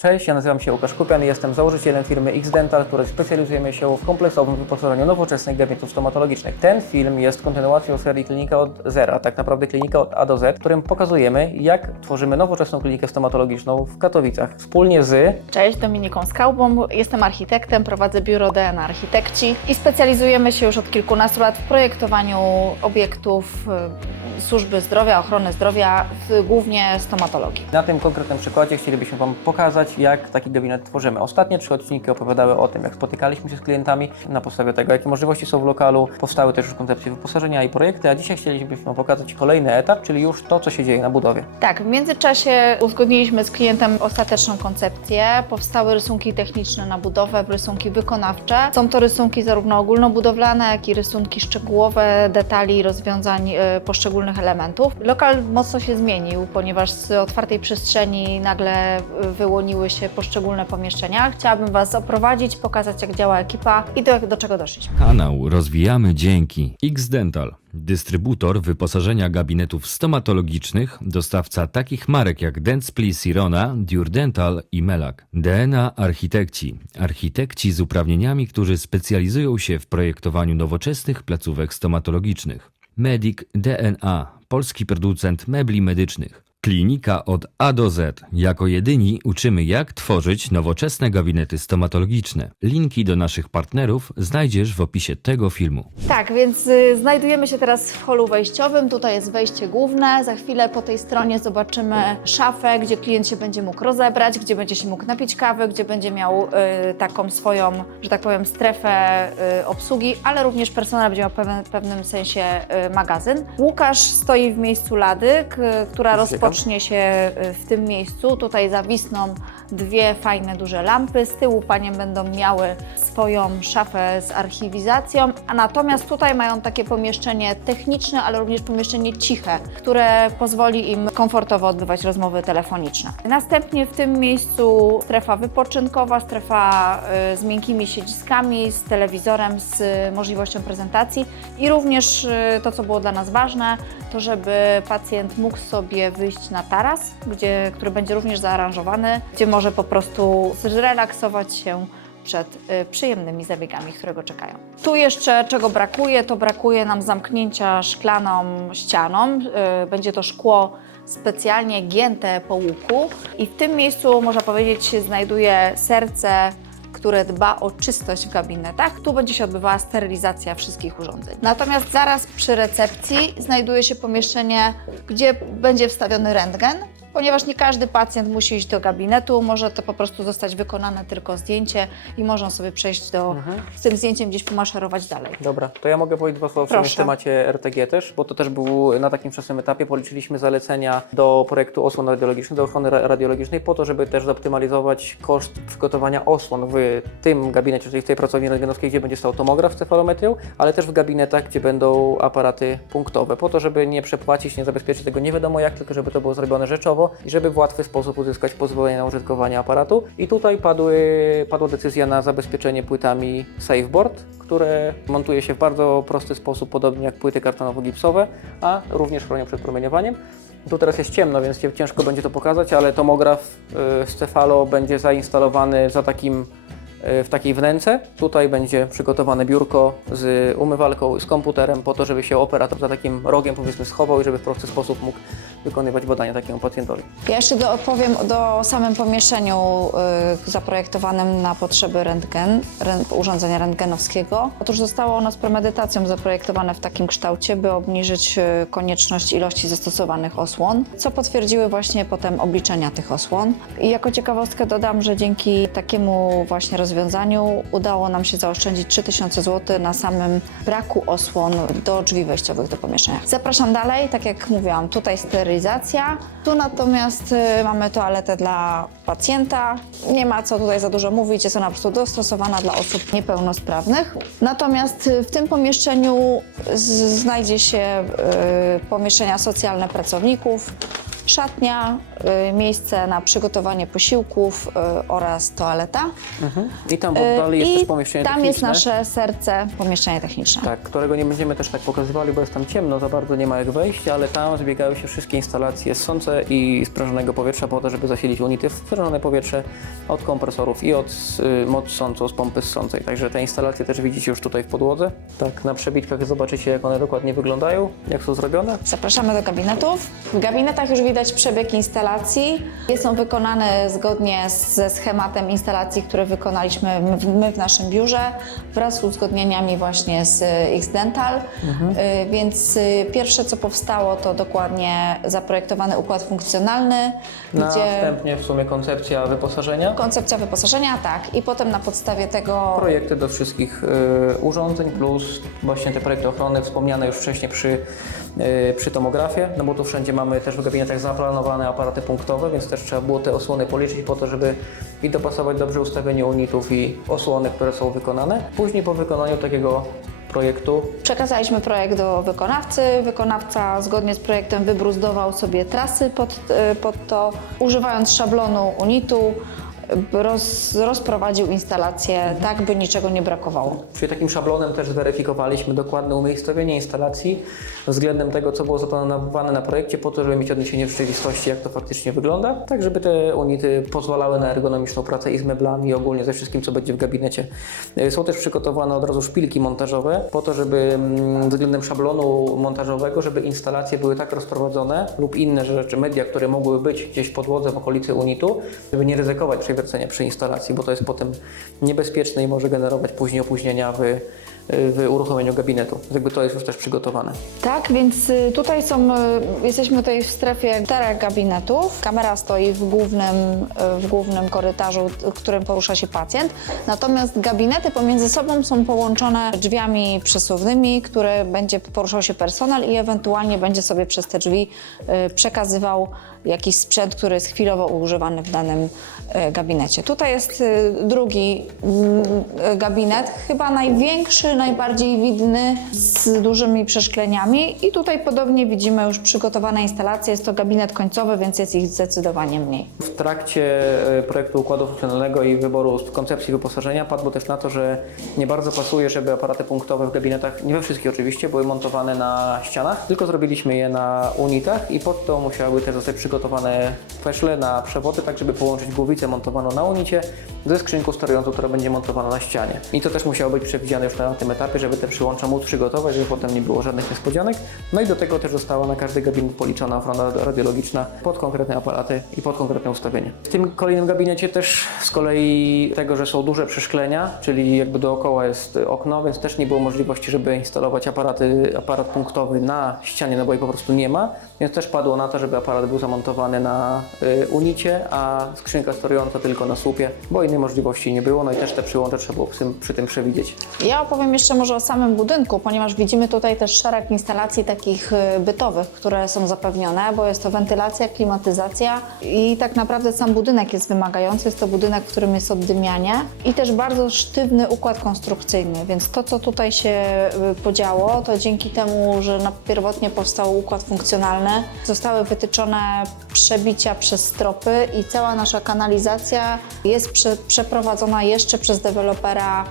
Cześć, ja nazywam się Łukasz Kupian i jestem założycielem firmy X-Dental, której specjalizujemy się w kompleksowym wyposażeniu nowoczesnych gabinetów stomatologicznych. Ten film jest kontynuacją serii Klinika od Zera, tak naprawdę klinika od A do Z, w którym pokazujemy, jak tworzymy nowoczesną klinikę stomatologiczną w Katowicach. Wspólnie z Cześć, Dominiką Skaubą. Jestem architektem, prowadzę biuro DNA Architekci i specjalizujemy się już od kilkunastu lat w projektowaniu obiektów y, służby zdrowia, ochrony zdrowia, głównie stomatologii. Na tym konkretnym przykładzie chcielibyśmy Wam pokazać, jak taki gabinet tworzymy. Ostatnie trzy odcinki opowiadały o tym, jak spotykaliśmy się z klientami na podstawie tego, jakie możliwości są w lokalu. Powstały też już koncepcje wyposażenia i projekty, a dzisiaj chcielibyśmy Wam pokazać kolejny etap, czyli już to, co się dzieje na budowie. Tak, w międzyczasie uzgodniliśmy z klientem ostateczną koncepcję. Powstały rysunki techniczne na budowę, rysunki wykonawcze. Są to rysunki zarówno ogólnobudowlane, jak i rysunki szczegółowe, detali, rozwiązań y, poszczególnych elementów. Lokal mocno się zmienił, ponieważ z otwartej przestrzeni nagle y, wyłoniły się poszczególne pomieszczenia. Chciałabym Was oprowadzić, pokazać jak działa ekipa i do, do czego doszliśmy. Kanał rozwijamy dzięki X-Dental, dystrybutor wyposażenia gabinetów stomatologicznych, dostawca takich marek jak Dentsply Sirona, Dure Dental i Melak. DNA Architekci, architekci z uprawnieniami, którzy specjalizują się w projektowaniu nowoczesnych placówek stomatologicznych. Medic DNA, polski producent mebli medycznych. Klinika od A do Z. Jako jedyni uczymy, jak tworzyć nowoczesne gabinety stomatologiczne. Linki do naszych partnerów znajdziesz w opisie tego filmu. Tak, więc y, znajdujemy się teraz w holu wejściowym. Tutaj jest wejście główne. Za chwilę po tej stronie zobaczymy szafę, gdzie klient się będzie mógł rozebrać, gdzie będzie się mógł napić kawy, gdzie będzie miał y, taką swoją, że tak powiem, strefę y, obsługi, ale również personel będzie miał w pewien, pewnym sensie y, magazyn. Łukasz stoi w miejscu lady, k- która Czekam. Rozpocznie się y, w tym miejscu. Tutaj zawisną dwie fajne, duże lampy. Z tyłu panie będą miały swoją szafę z archiwizacją, a natomiast tutaj mają takie pomieszczenie techniczne, ale również pomieszczenie ciche, które pozwoli im komfortowo odbywać rozmowy telefoniczne. Następnie w tym miejscu strefa wypoczynkowa, strefa y, z miękkimi siedziskami, z telewizorem, z możliwością prezentacji i również y, to, co było dla nas ważne, to żeby pacjent mógł sobie wyjść na taras, gdzie, który będzie również zaaranżowany, gdzie może po prostu zrelaksować się przed y, przyjemnymi zabiegami, które go czekają. Tu jeszcze czego brakuje, to brakuje nam zamknięcia szklaną ścianą. Y, będzie to szkło specjalnie gięte po łuku i w tym miejscu można powiedzieć się znajduje serce które dba o czystość w gabinetach. Tu będzie się odbywała sterylizacja wszystkich urządzeń. Natomiast zaraz przy recepcji znajduje się pomieszczenie, gdzie będzie wstawiony rentgen, ponieważ nie każdy pacjent musi iść do gabinetu, może to po prostu zostać wykonane tylko zdjęcie i można sobie przejść do, Mhm. z tym zdjęciem gdzieś pomaszerować dalej. Dobra, to ja mogę powiedzieć dwa słowa w temacie RTG też, bo to też był na takim wczesnym etapie. Policzyliśmy zalecenia do projektu osłon radiologicznych, do ochrony ra- radiologicznej, po to, żeby też zoptymalizować koszt przygotowania osłon w tym gabinecie, czyli w tej pracowni rentgenowskiej, gdzie będzie stał tomograf z cefalometrią, ale też w gabinetach, gdzie będą aparaty punktowe, po to, żeby nie przepłacić, nie zabezpieczyć tego nie wiadomo jak, tylko żeby to było zrobione rzeczowo i żeby w łatwy sposób uzyskać pozwolenie na użytkowanie aparatu. I tutaj padły, padła decyzja na zabezpieczenie płytami SafeBoard, które montuje się w bardzo prosty sposób, podobnie jak płyty kartonowo-gipsowe, a również chronią przed promieniowaniem. Tu teraz jest ciemno, więc cię- ciężko będzie to pokazać, ale tomograf y, z Cefalo będzie zainstalowany za takim, w takiej wnęce. Tutaj będzie przygotowane biurko z umywalką z komputerem po to, żeby się operator za takim rogiem powiedzmy schował i żeby w prosty sposób mógł wykonywać badania takiemu pacjentowi. Ja jeszcze do, opowiem do samym pomieszczeniu y, zaprojektowanym na potrzeby rentgen, ren, urządzenia rentgenowskiego. Otóż zostało ono z premedytacją zaprojektowane w takim kształcie, by obniżyć y, konieczność ilości zastosowanych osłon, co potwierdziły właśnie potem obliczenia tych osłon. I jako ciekawostkę dodam, że dzięki takiemu właśnie rozwiązaniu udało nam się zaoszczędzić 3000 zł na samym braku osłon do drzwi wejściowych do pomieszczenia. Zapraszam dalej, tak jak mówiłam, tutaj sterylizacja. Tu natomiast y, mamy toaletę dla pacjenta. Nie ma co tutaj za dużo mówić, jest ona po prostu dostosowana dla osób niepełnosprawnych. Natomiast y, w tym pomieszczeniu znajdzie się y, pomieszczenia socjalne pracowników. Szatnia, y, miejsce na przygotowanie posiłków y, oraz toaleta. Mhm. I tam w Y, oddali jest I też pomieszczenie tam jest techniczne. nasze serce, pomieszczenie techniczne. Tak, którego nie będziemy też tak pokazywali, bo jest tam ciemno, za bardzo nie ma jak wejść, ale tam zbiegały się wszystkie instalacje ssące i sprężonego powietrza po to, żeby zasilić unity w sprężone powietrze od kompresorów i od y, moc ssącą z pompy ssącej. Także te instalacje też widzicie już tutaj w podłodze. Tak, na przebitkach zobaczycie jak one dokładnie wyglądają, jak są zrobione. Zapraszamy do gabinetów. W gabinetach już widać przebieg instalacji. Jest on wykonany zgodnie ze schematem instalacji, które wykonaliśmy my- w naszym biurze wraz z uzgodnieniami właśnie z y, X-Dental. Y, Więc y, pierwsze co powstało to dokładnie zaprojektowany układ funkcjonalny, gdzie Następnie w sumie koncepcja wyposażenia. koncepcja wyposażenia, tak, i potem na podstawie tego Projekty do wszystkich urządzeń plus właśnie te projekty ochrony wspomniane już wcześniej przy, przy tomografie, no bo tu wszędzie mamy też w gabinetach zaplanowane aparaty punktowe, więc też trzeba było te osłony policzyć po to, żeby i dopasować dobrze ustawienie unitów i osłony, które są wykonane. Później po wykonaniu takiego projektu Przekazaliśmy projekt do wykonawcy. Wykonawca zgodnie z projektem wybruzdował sobie trasy pod, y, pod to. Używając szablonu unitu roz, rozprowadził instalację tak, by niczego nie brakowało. Czyli takim szablonem też zweryfikowaliśmy dokładne umiejscowienie instalacji względem tego, co było zaplanowane na projekcie, po to, żeby mieć odniesienie w rzeczywistości, jak to faktycznie wygląda, tak żeby te unity pozwalały na ergonomiczną pracę i z meblami, i ogólnie ze wszystkim, co będzie w gabinecie. Y, Są też przygotowane od razu szpilki montażowe, po to, żeby mm, względem szablonu montażowego, żeby instalacje były tak rozprowadzone lub inne rzeczy, media, które mogłyby być gdzieś w podłodze w okolicy unitu, żeby nie ryzykować przewiercenia przy instalacji, bo to jest potem niebezpieczne i może generować później opóźnienia w, w uruchomieniu gabinetu. Jakby to jest już też przygotowane. Tak, więc y, tutaj są, y, jesteśmy tutaj w strefie czterech gabinetów. Kamera stoi w głównym, y, w głównym korytarzu, w którym porusza się pacjent. Natomiast gabinety pomiędzy sobą są połączone drzwiami przesuwnymi, które będzie poruszał się personel i ewentualnie będzie sobie przez te drzwi przekazywał jakiś sprzęt, który jest chwilowo używany w danym gabinecie. Tutaj jest y, drugi mm, gabinet, chyba największy, najbardziej widny, z dużymi przeszkleniami i tutaj podobnie widzimy już przygotowane instalacje. Jest to gabinet końcowy, więc jest ich zdecydowanie mniej. W trakcie e, projektu układu funkcjonalnego i wyboru koncepcji wyposażenia padło też na to, że nie bardzo pasuje, żeby aparaty punktowe w gabinetach, nie we wszystkich oczywiście, były montowane na ścianach, tylko zrobiliśmy je na unitach i pod to musiały też zostać przygotowane feszle na przewody, tak żeby połączyć głowicę montowaną na unicie ze skrzynką sterującą, która będzie montowana na ścianie. I to też musiało być przewidziane już na tym etapie, żeby te przyłącza móc przygotować, żeby potem nie było żadnych niespodzianek. No i do tego też została na każdy gabinet policzona ochrona radiologiczna pod konkretne aparaty i pod konkretne ustawienie. W tym kolejnym gabinecie też z kolei tego, że są duże przeszklenia, czyli jakby dookoła jest okno, więc też nie było możliwości, żeby instalować aparaty, aparat punktowy na ścianie, no bo jej po prostu nie ma. Więc też padło na to, żeby aparat był zamontowany na y, unicie, a skrzynka sterująca tylko na słupie, bo innej możliwości nie było, no i też te przyłącze trzeba było przy tym, przewidzieć. Ja opowiem jeszcze może o samym budynku, ponieważ widzimy tutaj też szereg instalacji takich y, bytowych, które są zapewnione, bo jest to wentylacja, klimatyzacja i tak naprawdę sam budynek jest wymagający. Jest to budynek, w którym jest oddymianie i też bardzo sztywny układ konstrukcyjny, więc to, co tutaj się y, podziało, to dzięki temu, że pierwotnie powstał układ funkcjonalny, zostały wytyczone przebicia przez stropy i cała nasza kanalizacja jest prze, przeprowadzona jeszcze przez dewelopera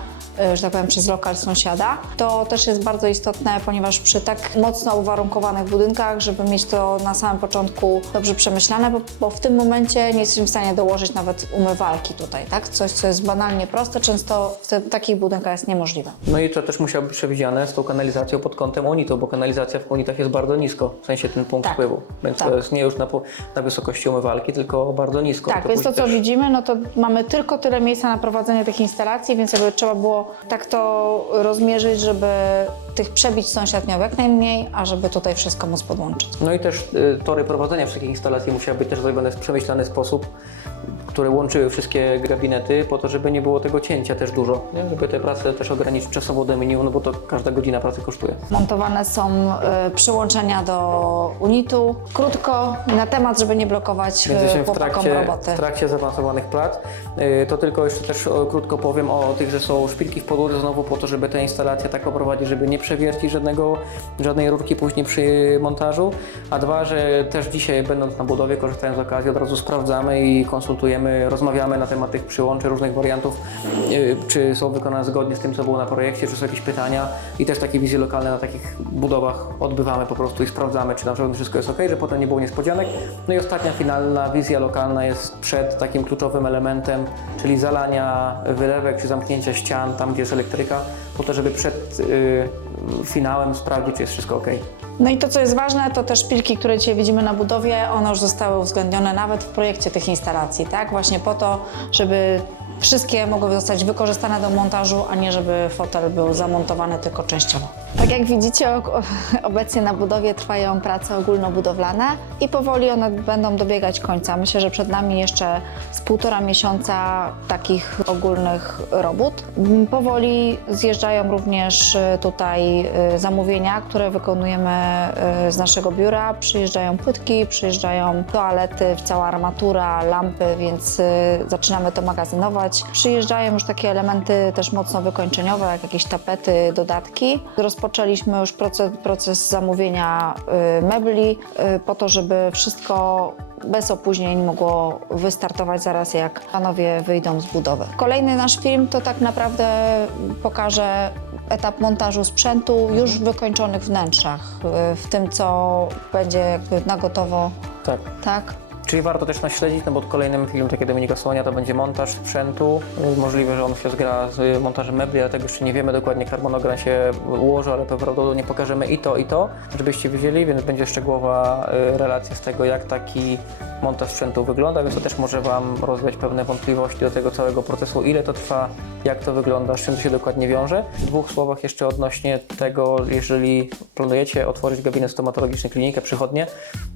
że tak powiem, przez lokal sąsiada. To też jest bardzo istotne, ponieważ przy tak mocno uwarunkowanych budynkach, żeby mieć to na samym początku dobrze przemyślane, bo, bo w tym momencie nie jesteśmy w stanie dołożyć nawet umywalki tutaj, tak? Coś, co jest banalnie proste, często w te, takich budynkach jest niemożliwe. No i to też musiało być przewidziane z tą kanalizacją pod kątem unitu, bo kanalizacja w unitach jest bardzo nisko, w sensie ten punkt Tak. wpływu. Więc Tak. to jest nie już na, na wysokości umywalki, tylko bardzo nisko. Tak, więc to co też- widzimy, no to mamy tylko tyle miejsca na prowadzenie tych instalacji, więc jakby trzeba było tak to rozmierzyć, żeby tych przebić sąsiad miał jak najmniej, a żeby tutaj wszystko móc podłączyć. No i też y, tory prowadzenia wszystkich instalacji musiały być też zrobione w przemyślany sposób, które łączyły wszystkie gabinety, po to, żeby nie było tego cięcia też dużo, nie? żeby te prace też ograniczyć czasowo do minimum, no bo to każda godzina pracy kosztuje. Montowane są y, przyłączenia do unitu. Krótko na temat, żeby nie blokować y, w chłopakom trakcie, roboty. w trakcie zaawansowanych prac. Yy, To tylko jeszcze też o, krótko powiem o tych, że są szpilki w podłodze znowu po to, żeby tę instalację tak poprowadzić, żeby nie przewiercić żadnego, żadnej rurki później przy montażu. A dwa, że też dzisiaj będąc na budowie, korzystając z okazji, od razu sprawdzamy i konsultujemy, rozmawiamy na temat tych przyłączy, różnych wariantów, yy, czy są wykonane zgodnie z tym, co było na projekcie, czy są jakieś pytania i też takie wizje lokalne na takich budowach odbywamy po prostu i sprawdzamy, czy na przykład wszystko jest ok, że potem nie było niespodzianek. No i ostatnia finalna wizja lokalna jest przed takim kluczowym elementem, czyli zalania wylewek czy zamknięcia ścian tam, gdzie jest elektryka, po to, żeby przed yy, finałem sprawdzić, czy jest wszystko ok. No i to, co jest ważne, to te szpilki, które dzisiaj widzimy na budowie, one już zostały uwzględnione nawet w projekcie tych instalacji, tak? Właśnie po to, żeby wszystkie mogły zostać wykorzystane do montażu, a nie żeby fotel był zamontowany tylko częściowo. Tak jak widzicie, obecnie na budowie trwają prace ogólnobudowlane i powoli one będą dobiegać końca. Myślę, że przed nami jeszcze z półtora miesiąca takich ogólnych robót. Powoli zjeżdżają również y, tutaj y, zamówienia, które wykonujemy y, z naszego biura. Przyjeżdżają płytki, przyjeżdżają toalety, cała armatura, lampy, więc zaczynamy to magazynować. Przyjeżdżają już takie elementy też mocno wykończeniowe, jak jakieś tapety, dodatki. Rozpoczęliśmy już proces, proces zamówienia y, mebli y, po to, żeby wszystko bez opóźnień mogło wystartować zaraz, jak panowie wyjdą z budowy. Kolejny nasz film to tak naprawdę pokaże etap montażu sprzętu już w wykończonych wnętrzach, y, w tym co będzie jakby na gotowo, Tak. tak? Czyli warto też naśledzić, no bo kolejnym filmem takiego Dominika Słonia to będzie montaż sprzętu. Możliwe, że on się zgra z montażem mebli, ale tego jeszcze nie wiemy dokładnie, jak harmonogram się ułoży, ale prawdopodobnie pokażemy i to, i to, żebyście wiedzieli, więc będzie szczegółowa y, relacja z tego, jak taki montaż sprzętu wygląda, więc to też może Wam rozwiać pewne wątpliwości do tego całego procesu, ile to trwa, jak to wygląda, z czym to się dokładnie wiąże. W dwóch słowach jeszcze odnośnie tego, jeżeli planujecie otworzyć gabinet stomatologiczny, klinikę, przychodnię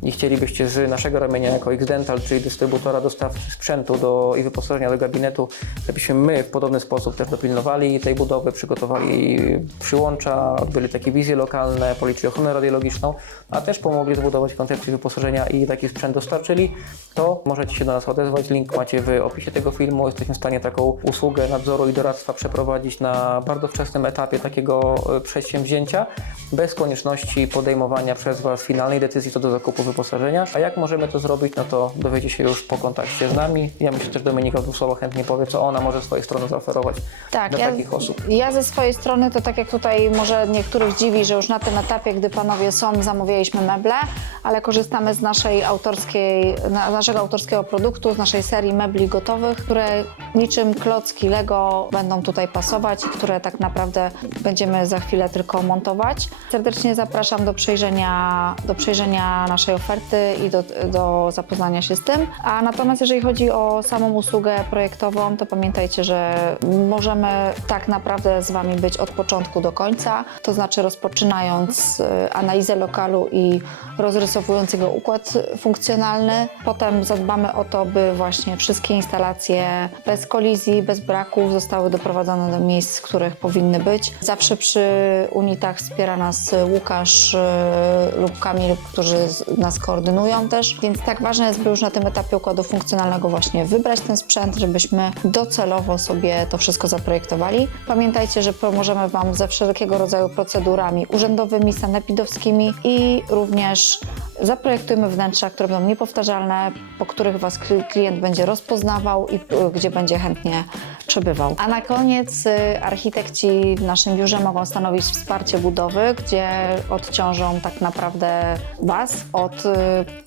i chcielibyście z naszego ramienia jako X-Dental, czyli dystrybutora dostawcy sprzętu do, i wyposażenia do gabinetu, żebyśmy my w podobny sposób też dopilnowali tej budowy, przygotowali przyłącza, odbyli takie wizje lokalne, policzyli ochronę radiologiczną, a też pomogli zbudować koncepcję wyposażenia i taki sprzęt dostarczyli, to możecie się do nas odezwać. Link macie w opisie tego filmu. Jesteśmy w stanie taką usługę nadzoru i doradztwa przeprowadzić na bardzo wczesnym etapie takiego e, przedsięwzięcia, bez konieczności podejmowania przez Was finalnej decyzji co do zakupu wyposażenia. A jak możemy to zrobić, no to dowiecie się już po kontakcie z nami. Ja myślę, że Dominika w dwóch słowach chętnie powie, co ona może z swojej strony zaoferować Tak, dla ja, takich osób. ja ze swojej strony to tak jak tutaj może niektórych dziwi, że już na tym etapie, gdy panowie są, zamawialiśmy meble, ale korzystamy z naszej autorskiej, na, naszego autorskiego produktu, z naszej serii mebli gotowych, które niczym klocki Lego będą tutaj pasować i które tak naprawdę będziemy za chwilę tylko montować. Serdecznie zapraszam do przejrzenia, do przejrzenia naszej oferty i do, do zapoznania się z tym. A natomiast jeżeli chodzi o samą usługę projektową, to pamiętajcie, że możemy tak naprawdę z Wami być od początku do końca, to znaczy rozpoczynając y, analizę lokalu i rozrysowując jego układ funkcjonalny. Potem zadbamy o to, by właśnie wszystkie instalacje bez kolizji, bez braków zostały doprowadzone do miejsc, w których powinny być. Zawsze przy unitach wspiera nas Łukasz y, lub Kamil, którzy nas koordynują też, więc tak ważne jest, by już na tym etapie układu funkcjonalnego właśnie wybrać ten sprzęt, żebyśmy docelowo sobie to wszystko zaprojektowali. Pamiętajcie, że pomożemy Wam ze wszelkiego rodzaju procedurami urzędowymi, sanepidowskimi i również zaprojektujemy wnętrza, które będą niepowtarzalne, po których Was kli- klient będzie rozpoznawał i y, gdzie będzie chętnie przebywał. A na koniec y, architekci w naszym biurze mogą stanowić wsparcie budowy, gdzie odciążą tak naprawdę Was od y,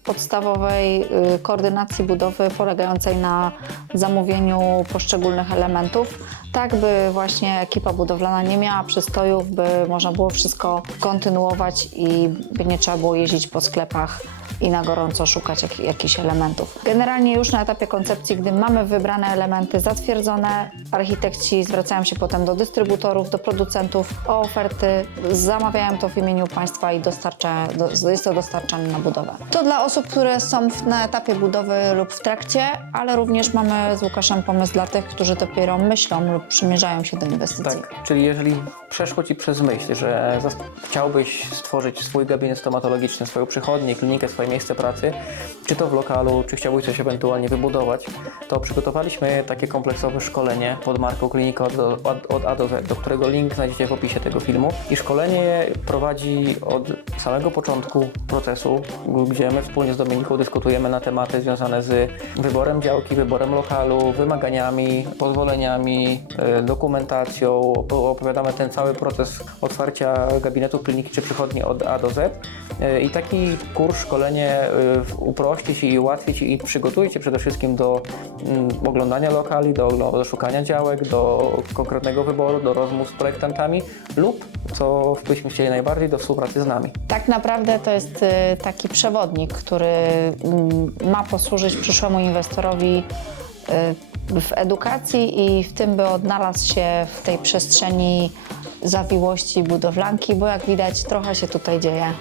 podstawowej koordynacji budowy polegającej na zamówieniu poszczególnych elementów, tak by właśnie ekipa budowlana nie miała przystojów, by można było wszystko kontynuować i by nie trzeba było jeździć po sklepach i na gorąco szukać jak, jakichś elementów. Generalnie już na etapie koncepcji, gdy mamy wybrane elementy zatwierdzone, architekci zwracają się potem do dystrybutorów, do producentów o oferty, zamawiają to w imieniu państwa i dostarcza, do, jest to dostarczane na budowę. To dla osób, które są w, na etapie budowy lub w trakcie, ale również mamy z Łukaszem pomysł dla tych, którzy dopiero myślą lub przymierzają się do inwestycji. Tak, czyli jeżeli przeszło Ci przez myśl, że chciałbyś stworzyć swój gabinet stomatologiczny, swoją przychodnię, klinikę, swoje miejsce pracy, czy to w lokalu, czy chciałbyś coś ewentualnie wybudować, to przygotowaliśmy takie kompleksowe szkolenie pod marką Klinika od, od, A do Z, do którego link znajdziecie w opisie tego filmu. I szkolenie prowadzi od samego początku procesu, gdzie my wspólnie z Dominiką dyskutujemy na tematy związane z wyborem działki, wyborem lokalu, wymaganiami, pozwoleniami, e, dokumentacją. Op- Opowiadamy ten cały proces otwarcia gabinetu kliniki czy przychodni od A do Z. E, I taki kurs, szkolenie e, w- uprości Ci i ułatwi Ci i przygotuje Cię przede wszystkim do mm, oglądania lokali, do, do szukania działek, do konkretnego wyboru, do rozmów z projektantami lub, co byśmy chcieli najbardziej, do współpracy z nami. Tak naprawdę to jest y, taki przewodnik, który mm, ma posłużyć przyszłemu inwestorowi y, w edukacji i w tym, by odnalazł się w tej przestrzeni zawiłości budowlanki, bo jak widać trochę się tutaj dzieje.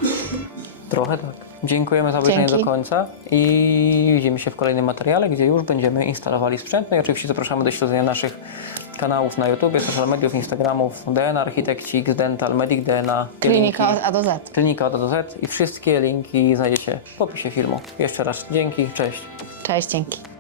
Trochę tak. Dziękujemy za obejrzenie Dzięki. do końca i widzimy się w kolejnym materiale, gdzie już będziemy instalowali sprzęt. No i oczywiście zapraszamy do śledzenia naszych kanałów na YouTube, social mediów, Instagramów, DNA Architekci, X Dental, Medic DNA, Klinika od A do Z. Klinika od A do Z i wszystkie linki znajdziecie w opisie filmu. Jeszcze raz dzięki, cześć. Cześć, dzięki.